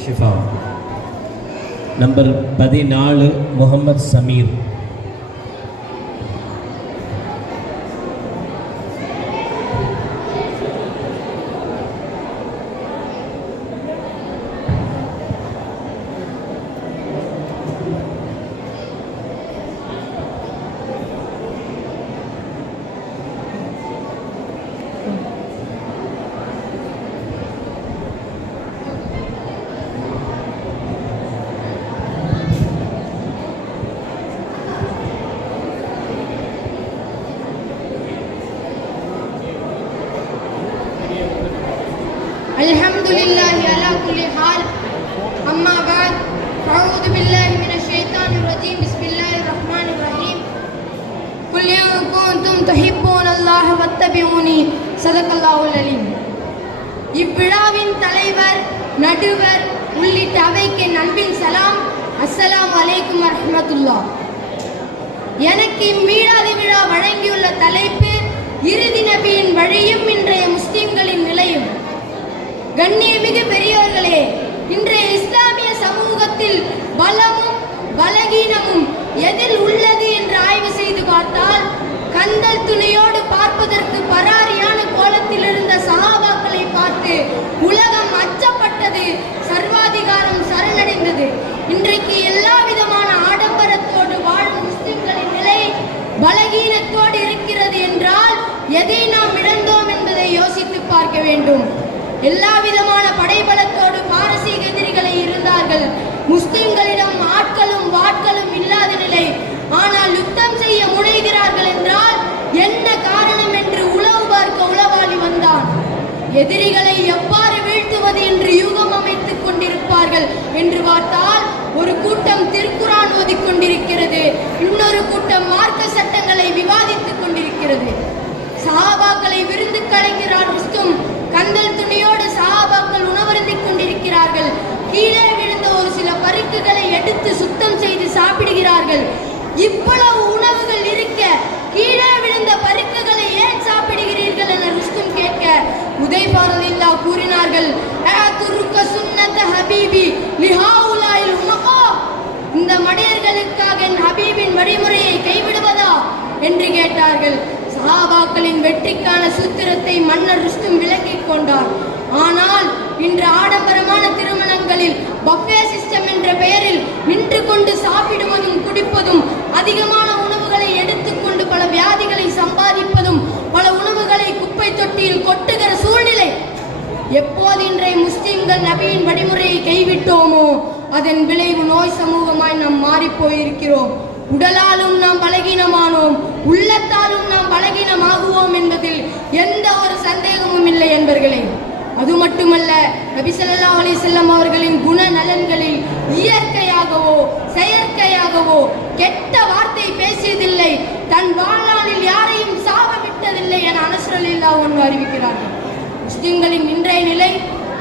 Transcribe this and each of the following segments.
Shifa. Number பதினாலு முகமது சமீர். முனீர் சதக்கல்லா உலலின் இவ்விழாவின் தலைவர் நடுவர் உள்ளிட்ட அவைக்கு நண்பின் சலாம் அஸ்ஸலாம் வலைக்கும் வரமத்துல்லா எனக்கு இம்மீளாதி விழா வழங்கியுள்ள தலைப்பு இறுதி நபியின் வழியும் இன்றைய முஸ்லிம்களின் நிலையும். கண்ணியமிகு பெரியோர்களே இன்றைய இஸ்லாமிய சமூகத்தில் பலமும் பலகீனமும் எதில் உள்ளது என்று ஆய்வு செய்து பார்த்தால் கந்தல் துணையோடு பார்ப்பதற்கு பராரியான கோலத்தில் இருந்த சகாபாக்களை பார்த்து உலகம் அச்சப்பட்டது சர்வாதிகாரம் சரணடைந்தது. இன்றைக்கு எல்லா விதமான ஆடம்பரத்தோடு வாழும் முஸ்லிம்களின் நிலை பலகீனத்தோடு இருக்கிறது என்றால் எதை நாம் இழந்தோம் என்பதை யோசித்து பார்க்க வேண்டும். எல்லா விதமான படைபலத்தோடு பாரசீக எதிரிகளை இருந்தார்கள் முஸ்லிம்களிடம் ஆட்களும் வாட்களும் இல்லாத நிலை ஆனால் யுத்தம் செய்ய முனைகிறார்கள் என்றால் என்ன காரணம் என்று உளவு பார்க்க உளவாளி வந்தான் எதிரிகளை எவ்வாறு வீழ்த்துவது என்று யூகம் அமைத்துக் கொண்டிருப்பார்கள் என்று பார்த்தால் ஒரு கூட்டம் திருக்குறான் ஓதிக் கொண்டிருக்கிறது. இன்னொரு கூட்டம் மார்க்க சட்டங்களை விவாதித்துக் கொண்டிருக்கிறது. சஹாபாக்களை விருந்து கலைஞரான் ருஸ்தும் கந்தல் துணியோடு சஹாபாக்கள் உணவருந்திக் கொண்டிருக்கிறார்கள். கீழே விழுந்த ஒரு சில பருக்குகளை எடுத்து சுத்தம் செய்து சாப்பிடுகிறார்கள். இவ்வளவு உணவுகள் இருக்க கீழே விழுந்த பருக்குகளை ஏன் சாப்பிடுகிறீர்கள் என ருஸ்தும் கேட்க உதயபாரத கூறினார்கள் இந்த மடையர்களுக்காக என் ஹபீபின் வழிமுறையை கைவிடுவதா? என்று கேட்டார்கள். சஹாபாக்களின் வெற்றிக்கான சூத்திரத்தை மன்னர் ருஸ்தும் விளக்கிக் கொண்டார். ஆனால் இன்று ஆடம்பரமான திருமணங்களில் பஃபே சிஸ்டம் என்ற பெயரில் நின்று கொண்டு சாப்பிடுவதும் குடிப்பதும் அதிகமான எப்போது இன்றைய முஸ்லிம்கள் நபியின் வழிமுறையை கைவிட்டோமோ அதன் விளைவு நோய் சமூகமாய் நாம் மாறிப்போயிருக்கிறோம் உடலாலும் நாம் பலகீனமானோம் உள்ளத்தாலும் நாம் பலகீனமாகுவோம் என்பதில் எந்த ஒரு சந்தேகமும் இல்லை என்பர்களே. அது மட்டுமல்ல நபிசல்லா அலி செல்லம் அவர்களின் குண நலன்களில் இயற்கையாகவோ செயற்கையாகவோ கெட்ட வார்த்தை பேசியதில்லை. தன் வாழ்நாளில் யாரையும் சாப விட்டதில்லை என அனஸ்ரலில்லா ஒன்று அறிவிக்கிறார்கள் முஸ்லிம்களின் இன்றைய நிலை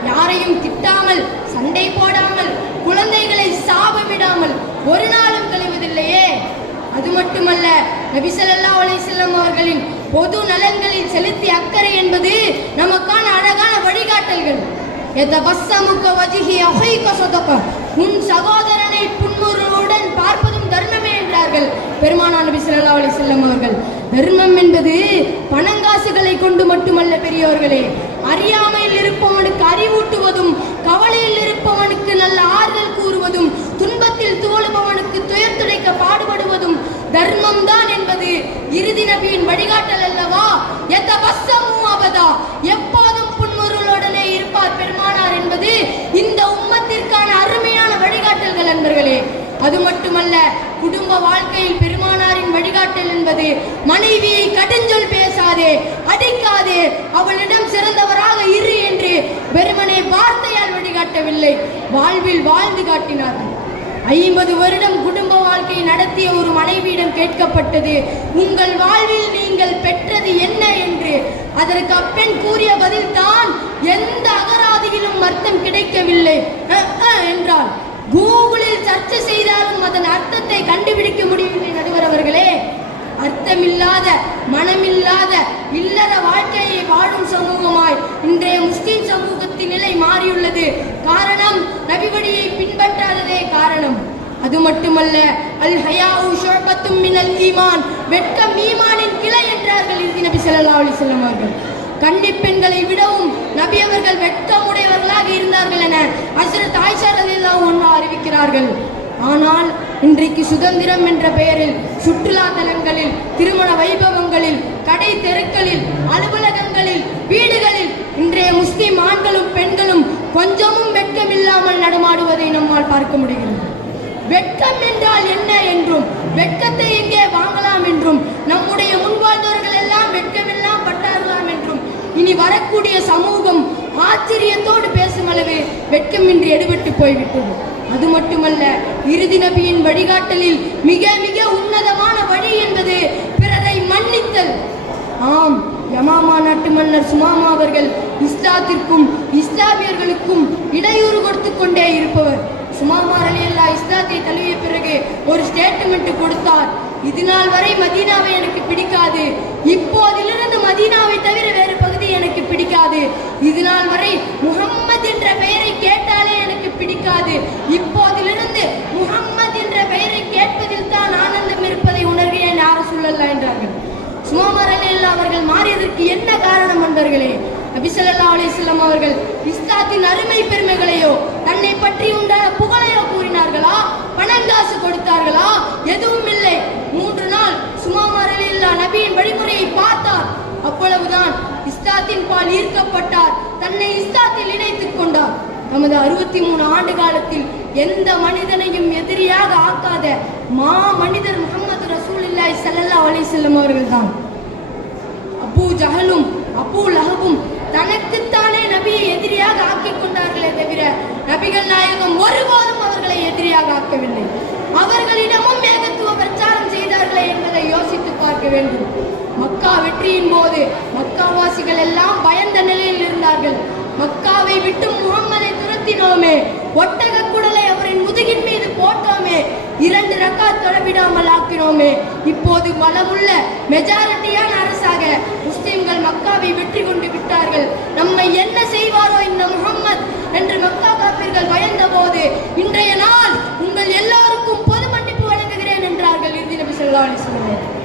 யாரையும் திட்டாமல் சண்டை போடாமல் குழந்தைகளை சாப விடாமல் ஒரு நாளும் கழிவதில்லையே. அது மட்டுமல்ல நபிசல்லா அலிசல்லம் அவர்களின் பொது நலன்களில் செலுத்தி அக்கறை என்பது நமக்கான அழகான வழிகாட்டல்கள். எதபஸ்ஸமுக வஜிஹி அஹைக சதக. உன் சகோதரனை சொன்னார்கள் பெருமானார் நபி ஸல்லல்லாஹு அலி செல்லம் அவர்கள் தர்மம் என்பது பணங்காசுகளை கொண்டு மட்டுமல்ல பெரியோர்களே. அறியாமையில் இருப்பவனுக்கு அறிவூட்டுவதும் கவலையில் இருப்பவனுக்கு நல்ல ஆறுதல் கூறுவதும் துன்பத்தில் துவழுபவனுக்கு துயர் துடைக்க பாடுபடுவதும் தர்மம் தான் என்பது இறுதி நபியின் வழிகாட்டல் அல்லவா? எத்த பஸ்ஸமும் அவதா எப்போதும் புன்முருளுடனே இருப்பார் பெருமானார் என்பது இந்த உம்மத்திற்கான அருமையான வழிகாட்டல்கள் நண்பர்களே அது மட்டுமல்ல குடும்ப வாழ்க்கையில் பெருமானாரின் வழிகாட்டல் என்பது மனைவியை கடுஞ்சொல் பேசாதே அடிக்காதே அவளிடம் சிறந்தவராக இரு என்று வெறுமனே வார்த்தையால் வழிகாட்டவில்லை. வாழ்வில் வாழ்ந்து காட்டினார்கள். ஐம்பது வருடம் குடும்ப வாழ்க்கை நடத்திய ஒரு மனைவியிடம் கேட்கப்பட்டது உங்கள் வாழ்வில் நீங்கள் பெற்றது என்ன? என்று. அதற்கு அப்பெண் கூறிய பதில் தான் அர்த்தமில்லாத மனமில்லாத இல்லற வாழ்க்கையை வாழும் சமூகமாய் இன்றைய முஸ்லிம் சமூகத்தின் நிலை மாறியுள்ளது. காரணம் நபிபடியை பின்பற்றாததே காரணம். அது மட்டுமல்ல அல் ஹயாவு ஷோபத்தும் மினல் ஈமான். வெட்கம் ஈமானின் கிளை என்றார்கள் இறுதி நபி ஸல்லல்லாஹு அலி வஸல்லம் அவர்கள். பெண்களை விடவும் நபி அவர்கள் வெட்கமுடையவர்களாக இருந்தார்கள் என ஹஸ்ரத் ஆயிஷா ரலியல்லாஹு அன்ஹா அறிவிக்கிறார்கள். ஆனால் இன்றைக்கு சுதந்திரம் என்ற பெயரில் சுற்றுலா தலங்களில் திருமண வைபவங்களில் கடை தெருக்களில் அலுவலகங்களில் வீடுகளில் இன்றைய முஸ்லிம் ஆண்களும் பெண்களும் கொஞ்சமும் வெட்கமில்லாமல் நடமாடுவதை நம்மால் பார்க்க முடிகிறது. வெட்கம் என்றால் என்ன என்றும் வெட்கத்தை எங்கே வாங்கலாம் என்றும் நம்முடைய முன்வாழ்ந்தவர்கள் எல்லாம் வெட்கமெல்லாம் பட்டாரலாம் என்றும் இனி வரக்கூடிய சமூகம் ஆச்சரியத்தோடு பேசும் அளவு வெட்கமின்றி எடுபட்டு போய்விட்டது. அது மட்டுமல்ல இறுதி நபியின் வழிகாட்டலில் மிக மிக உன்னதமான வழி என்பது பிறரை மன்னித்தல். ஆம் யமாமா நாட்டு மன்னர் சுமாமா அவர்கள் இஸ்லாத்திற்கும் இஸ்லாமியர்களுக்கும் இடையூறு கொடுத்து கொண்டே இருப்பவர். சுமாமா அலியல்லா இஸ்லாத்தை தழுவிய பிறகு ஒரு ஸ்டேட்மெண்ட் கொடுத்தார். இது நாள் வரை மதீனாவை எனக்கு பிடிக்காது. இப்போதிலிருந்து மதீனாவை தவிர வேறு எனக்கு பிடிக்காது. இது நாள் வரை முகம்மது என்ற பெயரை கேட்டாலே எனக்கு பிடிக்காது. இப்போதிலிருந்து முகம்மது என்ற பெயரை கேட்பதில் தான் ஆனந்தம் இருப்பதை உணர்கிறேன் யாரும் சொல்லல என்றார்கள். சுமாமர் அவர்கள் மாறியதற்கு என்ன காரணம் நண்பர்களே? நபிசல்லா அலிஸ்லாம் அவர்கள் இஸ்லாத்தின் அருமை பெருமைகளையோ தன்னை பற்றி உண்டான புகழையோ கூறினார்களா? பணங்காசு ஈர்க்கப்பட்டார் தன்னை இஸ்லாத்தில் இணைத்துக் கொண்டார். நமது அறுபத்தி மூணு ஆண்டு காலத்தில் எந்த மனிதனையும் எதிரியாக ஆக்காத மா மனிதர் முகமது செல்லல்லா ஸல்லல்லாஹு செல்லும் அவர்கள் அவர்கள்தான். அபூ ஜஹலும் அபூ லஹபும் தனக்குத்தானே நபியை எதிரியாக ஆக்கிக் கொண்டார்களே தவிர நபிகள் நாயகம் ஒருபோதும் அவர்களை எதிரியாக ஆக்கவில்லை. அவர்களிடமும் மேகத்துவம் பிரச்சாரம் செய்தார்களே என்பதை யோசித்து பார்க்க வேண்டும் மக்கா வெற்றியின் போது மக்காவாசிகள் எல்லாம் பயந்த நிலையில் இருந்தார்கள். மக்காவை விட்டு முகம்மதை துரத்தினோமே. ஒட்டக குடலை அவரின் முதுகின் மீது போட்டோமே. இரண்டு ரக்காத் தொலைவிடாமல் ஆக்கினோமே. இப்போது பலமுள்ள மெஜாரிட்டியான அரசாக முஸ்லிம்கள் மக்காவை வெற்றி கொண்டு விட்டார்கள். நம்மை என்ன செய்வாரோ இந்த முகம்மது என்று மக்கா காப்பீர்கள் பயந்த போது இன்றைய நாள் உங்கள் எல்லாருக்கும் பொது மன்னிப்பு வழங்குகிறேன் என்றார்கள். இறுதி நபி ஸல்லல்லாஹு அலைஹி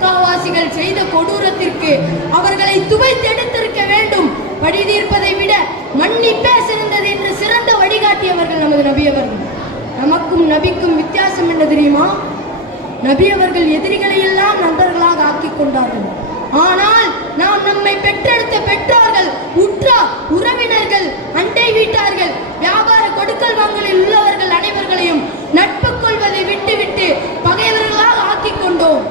மக்காவாசிகள் செய்த கொடூரத்திற்கு அவர்களை துவைத்தெடுத்திருக்க வேண்டும். படி தீர்ப்பதை விட மன்னிப்பே சிறந்தது என்று சிறந்த வழிகாட்டியவர்கள் நமது நபியவர்கள் நமக்கும் நபிக்கும் வித்தியாசம் என்ன தெரியுமா? நபியவர்கள் எதிரிகளை எல்லாம் நண்பர்களாக ஆக்கிக் கொண்டார்கள். ஆனால் நாம் நம்மை பெற்றெடுத்த பெற்றோர்கள் உற்றார் உறவினர்கள் அண்டை வீட்டார்கள் வியாபார கொடுக்கல் வாங்கலில் உள்ளவர்கள் அனைவர்களையும் நட்பு கொள்வதை விட்டுவிட்டு பகைவர்களாக ஆக்கிக் கொண்டோம்.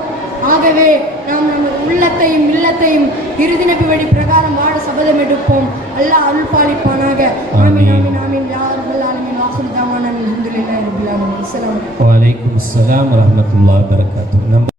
ஆகவே நாம் நமது உள்ளத்தையும் இல்லத்தையும் இறுதி நபி வழி பிரகாரம் வாழ சபதம் எடுப்போம். அல்லாஹ் அருள் பாலிப்பானாக ஆமீன். ஆமீன் ஆமீன். யா ரப்பல் ஆலமீன். வாஹிரு தாவானா. அல்ஹம்துலில்லாஹி ரப்பில் ஆலமீன். அஸ்ஸலாமு வலைக்கும் அஸ்ஸலாம் வரஹ்மத்துல்லாஹி வபரகாத்துஹு. நம்ம